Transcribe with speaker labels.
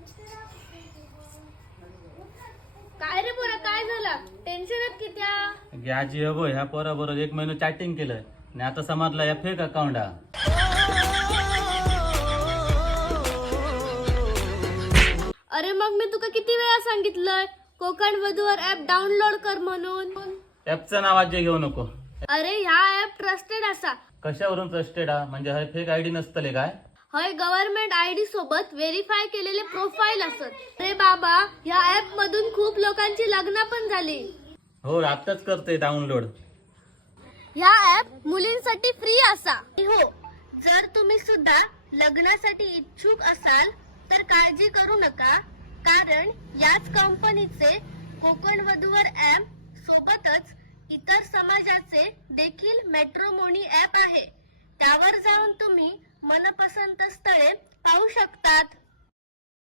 Speaker 1: काय रे पोरा, काय झालं? टेन्शनात किती?
Speaker 2: आजी हो ह्या पोराबरोबर 1 महिना चॅटिंग केलं आणि आता समजला या फेक अकाउंट हा.
Speaker 1: अरे मग मी तुका किती वेळा सांगितलंय कोकण वधूवर ऍप डाउनलोड कर म्हणून.
Speaker 2: ऍपचं नाव आजी घेऊ नको.
Speaker 1: अरे ह्या ऍप ट्रस्टेड असा.
Speaker 2: कशावरून ट्रस्टेड हा? म्हणजे हा फेक आयडी नसतले काय?
Speaker 1: हय गव्हर्नमेंट आयडी सोबत व्हेरीफाय केलेले प्रोफाईल असत. अरे बाबा, ह्या ऍप मधून खूप लोकांची लग्न पण झाली.
Speaker 2: हो आताच करते डाउनलोड.
Speaker 1: ह्या ऍप मुलींसाठी फ्री असा. हो, जर तुम्ही सुद्धा लग्नासाठी इच्छुक असाल तर काळजी करू नका, कारण याच कंपनीचे कोकण वधूवर ऍप सोबतच इतर समाजाचे देखील मॅट्रिमोनी ऍप आहे. त्यावर जाऊन तुम्ही मनपसंत स्थळे पाहू शकतात.